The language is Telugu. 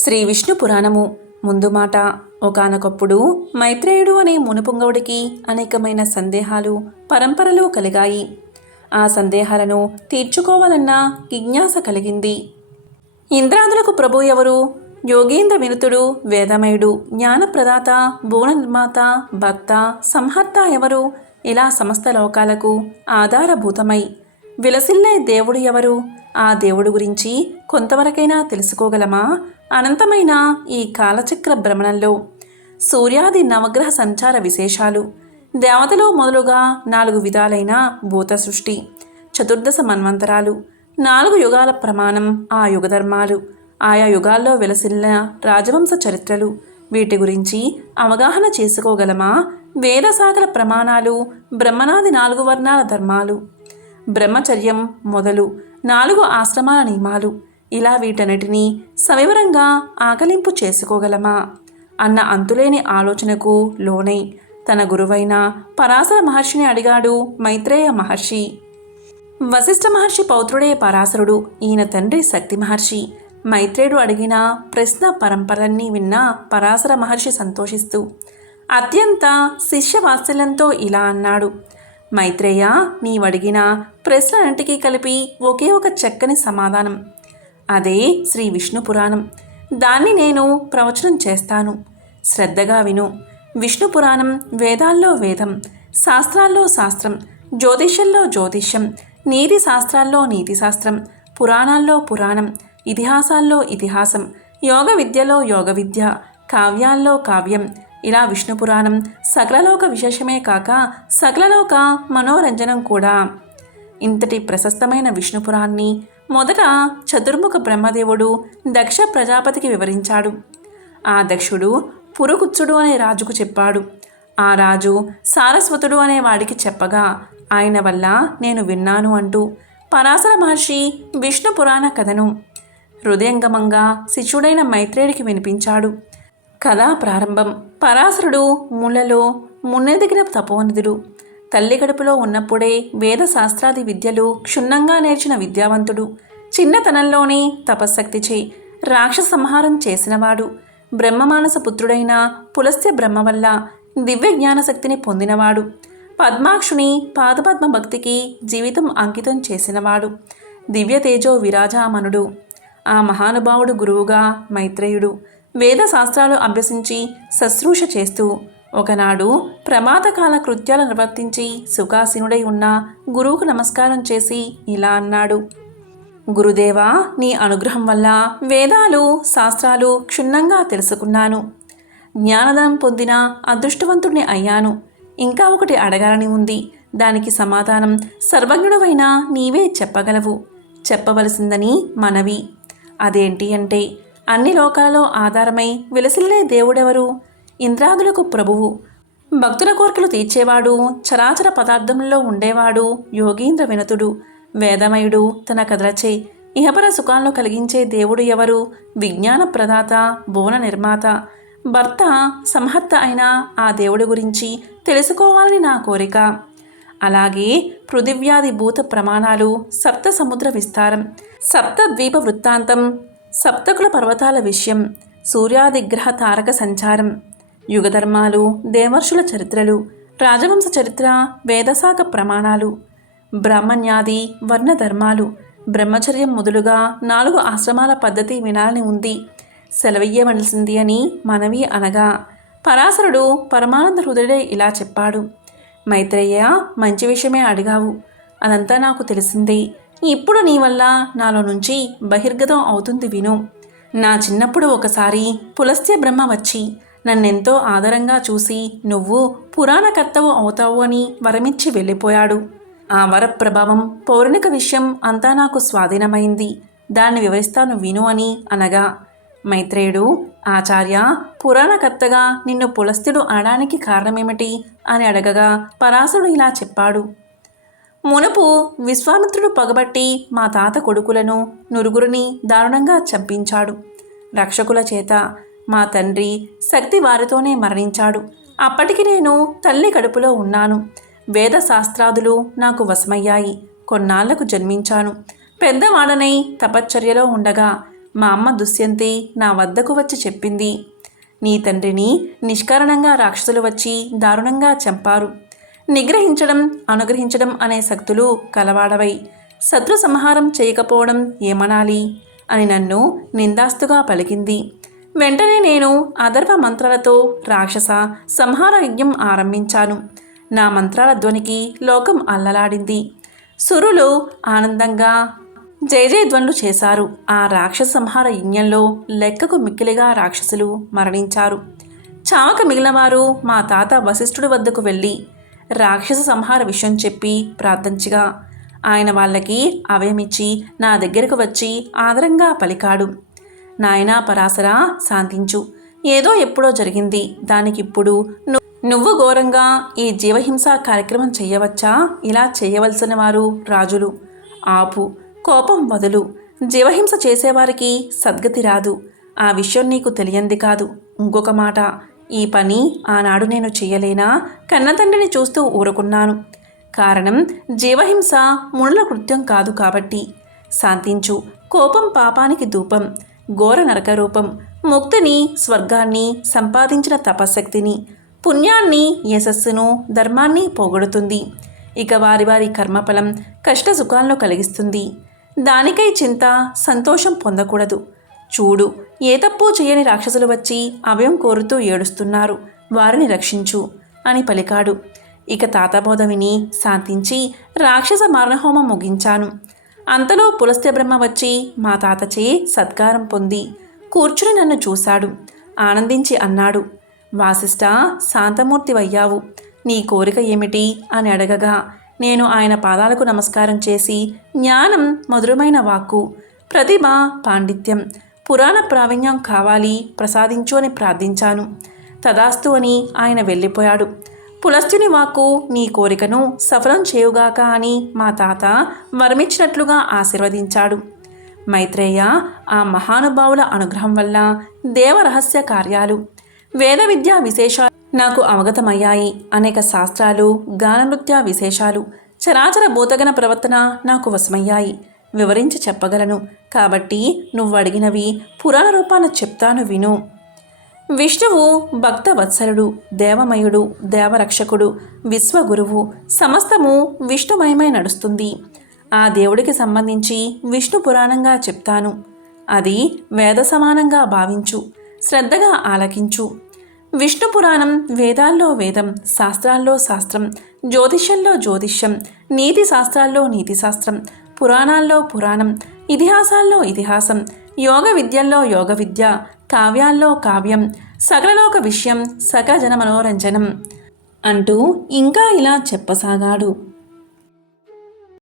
శ్రీ విష్ణు పురాణము ముందు మాట. ఒకానొకప్పుడు మైత్రేయుడు అనే మునుపుంగవుడికి అనేకమైన సందేహాలు పరంపరలో కలిగాయి. ఆ సందేహాలను తీర్చుకోవాలన్న జిజ్ఞాస కలిగింది. ఇంద్రాదులకు ప్రభు ఎవరు? యోగేంద్ర వినుతుడు, వేదమయుడు, జ్ఞానప్రదాత, భువన నిర్మాత, భక్త, సంహర్త ఎవరు? ఇలా సమస్త లోకాలకు ఆధారభూతమై విలసిల్లే దేవుడు ఎవరు? ఆ దేవుడు గురించి కొంతవరకైనా తెలుసుకోగలమా? అనంతమైన ఈ కాలచక్ర భ్రమణంలో సూర్యాది నవగ్రహ సంచార విశేషాలు, దేవతలు మొదలుగా 4 విధాలైన భూత సృష్టి, చతుర్దశ మన్వంతరాలు, 4 యుగాల ప్రమాణం, ఆ యుగధర్మాలు, ఆయా యుగాల్లో వెలసిల్లిన రాజవంశ చరిత్రలు, వీటి గురించి అవగాహన చేసుకోగలమా? వేదసాగర ప్రమాణాలు, బ్రహ్మనాది 4 వర్ణాల ధర్మాలు, బ్రహ్మచర్యం మొదలు 4 ఆశ్రమాల నియమాలు, ఇలా వీటన్నిటినీ సవివరంగా ఆకలింపు చేసుకోగలమా అన్న అంతులేని ఆలోచనకు లోనై తన గురువైన పరాశర మహర్షిని అడిగాడు మైత్రేయ మహర్షి. వశిష్ఠ మహర్షి పౌత్రుడే పరాశరుడు. ఈయన తండ్రి శక్తి మహర్షి. మైత్రేయుడు అడిగిన ప్రశ్న పరంపరన్నీ విన్న పరాశర మహర్షి సంతోషిస్తూ అత్యంత శిష్యవాత్సల్యంతో ఇలా అన్నాడు. మైత్రేయ, నీవడిగిన ప్రశ్నలన్నిటికీ కలిపి ఒకే ఒక చక్కని సమాధానం. అదే శ్రీ విష్ణు పురాణం. దాన్ని నేను ప్రవచనం చేస్తాను. శ్రద్ధగా విను. విష్ణు పురాణం వేదాల్లో వేదం, శాస్త్రాల్లో శాస్త్రం, జ్యోతిష్యంలో జ్యోతిష్యం, నీతి శాస్త్రాల్లో నీతి శాస్త్రం, పురాణాల్లో పురాణం, ఇతిహాసాల్లో ఇతిహాసం, యోగ విద్యలో యోగ విద్య, కావ్యాల్లో కావ్యం. ఇలా విష్ణు పురాణం సకలలోక విశేషమే కాక సకలలోక మనోరంజనం కూడా. ఇంతటి ప్రశస్తమైన విష్ణుపురాన్ని మొదట చతుర్ముఖ బ్రహ్మదేవుడు దక్ష ప్రజాపతికి వివరించాడు. ఆ దక్షుడు పురుకుత్సుడు అనే రాజుకు చెప్పాడు. ఆ రాజు సారస్వతుడు అనే వాడికి చెప్పగా ఆయన వల్ల నేను విన్నాను అంటూ పరాశర మహర్షి విష్ణు పురాణ కథను హృదయంగమంగా శిష్యుడైన మైత్రేయుడికి వినిపించాడు. కథా ప్రారంభం. పరాశరుడు ముళ్ళలో మున్నెదిగిన తపోనిధుడు. తల్లి గడుపులో ఉన్నప్పుడే వేద శాస్త్రాది విద్యలు క్షుణ్ణంగా నేర్చిన విద్యావంతుడు. చిన్నతనంలోనే తపశ్శక్తిచే రాక్షస సంహారం చేసినవాడు. బ్రహ్మమానస పుత్రుడైన పులస్త్య బ్రహ్మ వల్ల దివ్య జ్ఞానశక్తిని పొందినవాడు. పద్మాక్షుని పాదపద్మ భక్తికి జీవితం అంకితం చేసినవాడు. దివ్య తేజో విరాజామనుడు. ఆ మహానుభావుడు గురువుగా మైత్రేయుడు వేద శాస్త్రాలు అభ్యసించి శుశ్రూష చేస్తూ ఒకనాడు ప్రమాదకాల కృత్యాలు నిర్వర్తించి సుఖాసీనుడై ఉన్న గురువుకు నమస్కారం చేసి ఇలా అన్నాడు. గురుదేవా, నీ అనుగ్రహం వల్ల వేదాలు శాస్త్రాలు క్షుణ్ణంగా తెలుసుకున్నాను. జ్ఞానదానం పొందిన అదృష్టవంతుడిని అయ్యాను. ఇంకా ఒకటి అడగాలని ఉంది. దానికి సమాధానం సర్వజ్ఞుడవైన నీవే చెప్పగలవు. చెప్పవలసిందని మనవి. అదేంటి అంటే, అన్ని లోకాలలో ఆధారమై విలసిల్లే దేవుడెవరు? ఇంద్రాదులకు ప్రభువు, భక్తుల కోరికలు తీర్చేవాడు, చరాచర పదార్థంలో ఉండేవాడు, యోగీంద్ర వినుతుడు, వేదమయుడు, తన కథలచే ఇహపర సుఖాలను కలిగించే దేవుడు ఎవరు? విజ్ఞాన ప్రదాత, భువన నిర్మాత, భర్త, సంహర్త అయిన ఆ దేవుడి గురించి తెలుసుకోవాలని నా కోరిక. అలాగే పృథివ్యాది భూత ప్రమాణాలు, సప్త సముద్ర విస్తారం, సప్త ద్వీప వృత్తాంతం, సప్తకుల పర్వతాల విషయం, సూర్యాదిగ్రహ తారక సంచారం, యుగధర్మాలు, దేవర్షుల చరిత్రలు, రాజవంశ చరిత్ర, వేదశాఖ ప్రమాణాలు, బ్రాహ్మణ్యాది వర్ణధర్మాలు, బ్రహ్మచర్యం మొదలుగా 4 ఆశ్రమాల పద్ధతి వినాలని ఉంది. సెలవయ్యవలసింది అని మనవి అనగా పరాశరుడు పరమానంద హృదయుడే ఇలా చెప్పాడు. మైత్రేయ, మంచి విషయమే అడిగావు. అదంతా నాకు తెలిసిందే. ఇప్పుడు నీ వల్ల నాలో నుంచి బహిర్గతం అవుతుంది విను. నా చిన్నప్పుడు ఒకసారి పులస్త్య బ్రహ్మ వచ్చి నన్నెంతో ఆదరంగా చూసి నువ్వు పురాణకర్తవు అవుతావు అని వరమిచ్చి వెళ్ళిపోయాడు. ఆ వర ప్రభావం పౌరాణిక విషయం అంతా నాకు స్వాధీనమైంది. దాన్ని వివరిస్తాను విను అని అనగా మైత్రేయుడు, ఆచార్య, పురాణకర్తగా నిన్ను పులస్త్యుడు అనడానికి కారణమేమిటి అని అడగగా పరాశరుడు ఇలా చెప్పాడు. మునుపు విశ్వామిత్రుడు పగబట్టి మా తాత కొడుకులను నురుగురిని దారుణంగా చంపించాడు. రక్షకుల చేత మా తండ్రి శక్తి వారితోనే మరణించాడు. అప్పటికి నేను తల్లి కడుపులో ఉన్నాను. వేద శాస్త్రాదులు నాకు వశమయ్యాయి. కొన్నాళ్లకు జన్మించాను. పెద్దవాడనై తపశ్చర్యలో ఉండగా మా అమ్మ దుష్యంతి నా వద్దకు వచ్చి చెప్పింది. నీ తండ్రిని నిష్కారణంగా రాక్షసులు వచ్చి దారుణంగా చంపారు. నిగ్రహించడం అనుగ్రహించడం అనే శక్తులు కలవాడవై శత్రు సంహారం చేయకపోవడం ఏమనాలి అని నన్ను నిందాస్తుగా పలికింది. వెంటనే నేను అధర్వ మంత్రాలతో రాక్షస సంహార యజ్ఞం ఆరంభించాను. నా మంత్రాల ధ్వనికి లోకం అల్లలాడింది. సురులు ఆనందంగా జయజయధ్వనులు చేశారు. ఆ రాక్షస సంహార యజ్ఞంలో లెక్కకు మిక్కిలిగా రాక్షసులు మరణించారు. చావక మిగిలినవారు మా తాత వశిష్ఠుడి వద్దకు వెళ్ళి రాక్షస సంహార విషయం చెప్పి ప్రార్థించగా ఆయన వాళ్ళకి అభయమిచ్చి నా దగ్గరకు వచ్చి ఆదరంగా పలికాడు. నాయనా పరాశరా, శాంతించు. ఏదో ఎప్పుడో జరిగింది. దానికిప్పుడు నువ్వు ఘోరంగా ఈ జీవహింస కార్యక్రమం చెయ్యవచ్చా? ఇలా చేయవలసిన వారు రాజులు. ఆపు, కోపం వదులు. జీవహింస చేసేవారికి సద్గతి రాదు. ఆ విషయం నీకు తెలియంది కాదు. ఇంకొక మాట, ఈ పని ఆనాడు నేను చెయ్యలేనా? కన్నతండ్రిని చూస్తూ ఊరుకున్నాను. కారణం జీవహింస మునుల కృత్యం కాదు కాబట్టి. శాంతించు. కోపం పాపానికి ధూపం, ఘోర నరకరూపం. ముక్తిని, స్వర్గాన్ని సంపాదించిన తపశక్తిని, పుణ్యాన్ని, యశస్సును, ధర్మాన్ని పోగొడుతుంది. ఇక వారి వారి కర్మఫలం కష్ట సుఖాలను కలిగిస్తుంది. దానికై చింత, సంతోషం పొందకూడదు. చూడు, ఏ తప్పు చేయని రాక్షసులు వచ్చి అభయం కోరుతూ ఏడుస్తున్నారు. వారిని రక్షించు అని పలికాడు. ఇక తాతబోధ విని శాంతించి రాక్షస మరణహోమం ముగించాను. అంతలో పులస్త్య బ్రహ్మ వచ్చి మా తాతచే సత్కారం పొంది కూర్చుని నన్ను చూశాడు. ఆనందించి అన్నాడు, వాసిష్ఠ, శాంతమూర్తివయ్యావు. నీ కోరిక ఏమిటి అని అడగగా నేను ఆయన పాదాలకు నమస్కారం చేసి జ్ఞానం, మధురమైన వాక్కు, ప్రతిభ, పాండిత్యం, పురాణ ప్రావీణ్యం కావాలి ప్రసాదించు అని ప్రార్థించాను. తదాస్తు అని ఆయన వెళ్ళిపోయాడు. పులస్త్యుని వాక్కు నీ కోరికను సఫలం చేయుగాక అని మా తాత వరమిచ్చినట్లుగా ఆశీర్వదించాడు. మైత్రేయ, ఆ మహానుభావుల అనుగ్రహం వల్ల దేవరహస్య కార్యాలు, వేద విద్యా విశేషాలు నాకు అవగతమయ్యాయి. అనేక శాస్త్రాలు, గాననృత్య విశేషాలు, చరాచర భూతగణ ప్రవర్తన నాకు వశమయ్యాయి. వివరించి చెప్పగలను. కాబట్టి నువ్వు అడిగినవి పురాణ రూపాన చెప్తాను, విను. విష్ణువు భక్తవత్సలుడు, దేవమయుడు, దేవరక్షకుడు, విశ్వగురువు. సమస్తము విష్ణుమయమై నడుస్తుంది. ఆ దేవుడికి సంబంధించి విష్ణు పురాణంగా చెప్తాను. అది వేద సమానంగా భావించు, శ్రద్ధగా ఆలకించు. విష్ణు పురాణం వేదాల్లో వేదం, శాస్త్రాల్లో శాస్త్రం, జ్యోతిష్యంలో జ్యోతిష్యం, నీతి శాస్త్రాల్లో నీతిశాస్త్రం, పురాణాల్లో పురాణం, ఇతిహాసాల్లో ఇతిహాసం, యోగ విద్యల్లో యోగ విద్య, కావ్యాల్లో కావ్యం, సకలలోక విషయం, సకల జన మనోరంజనం అంటూ ఇంకా ఇలా చెప్పసాగాడు.